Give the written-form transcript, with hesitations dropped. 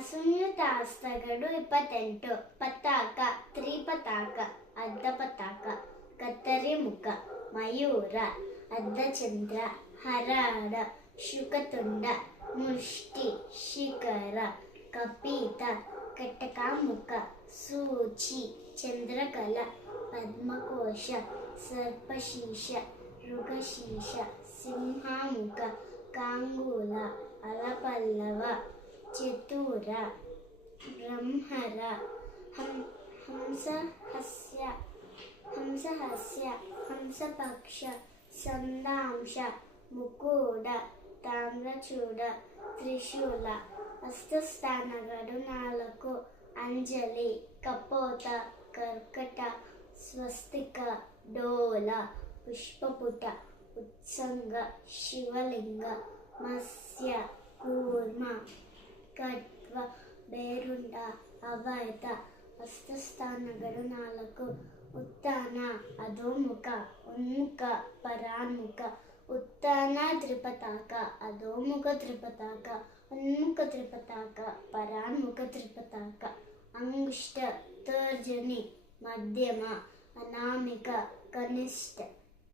ಅಸಂಯುಕ್ತ ಹಸ್ತಗಳು 28, ಪತಾಕ, ತ್ರಿಪತಾಕ, ಅರ್ಧ ಪತಾಕ, ಕತ್ತರಿ ಮುಖ, ಮಯೂರ, ಅರ್ಧಚಂದ್ರ, ಹರಾಡ, ಶುಕತುಂಡ, ಮುಷ್ಟಿ, ಶಿಖರ, ಕಪಿತ, ಕಟಕಾಮುಖ, ಸೂಚಿ, ಚಂದ್ರಕಲ, ಪದ್ಮಕೋಶ, ಸರ್ಪಶೀರ್ಷ, ಮೃಗಶೀರ್ಷ, ಸಿಂಹಮುಖ, ಕಾಂಗೂಲ, ಅಲಪಲ್ಲವ, ಚತುರ, ಬ್ರಹ್ಮರ, ಹಂಸಹಸ್ಯ, ಹಂಸಪಕ್ಷ, ಸಂದಾಂಶ, ಮುಕುಡ, ತಾಮ್ರಚೂಡ, ತ್ರಿಶೂಲ. ಹಸ್ತಸ್ಥಾನಗಳು 4: ಅಂಜಲಿ, ಕಪೋತ, ಕರ್ಕಟ, ಸ್ವಸ್ತಿಕ, ಡೋಲ, ಪುಷ್ಪಪುಟ, ಉತ್ಸಂಗ, ಶಿವಲಿಂಗ, ಮತ್ಸ್ಯ, ಕೂರ್ಮ, ಖಡ್ಗ, ಬೇರುಂಡ, ಅಭಯತ. ಹಸ್ತಸ್ಥಾನಗಳು 4: ಉತ್ಥಾನ, ಅಧೋಮುಖ, ಉನ್ಮುಖ, ಪರಾನ್ಮುಖ. ಉತ್ಥಾನ ತ್ರಿಪತಾಕ, ಅಧೋಮುಖ ತ್ರಿಪತಾಕ, ಉನ್ಮುಖ ತ್ರಿಪತಾಕ, ಪರಾನ್ಮುಖ ತ್ರಿಪತಾಕ. ಅಂಗುಷ್ಟ, ತರ್ಜನಿ, ಮಧ್ಯಮ, ಅನಾಮಿಕ, ಕನಿಷ್ಠ.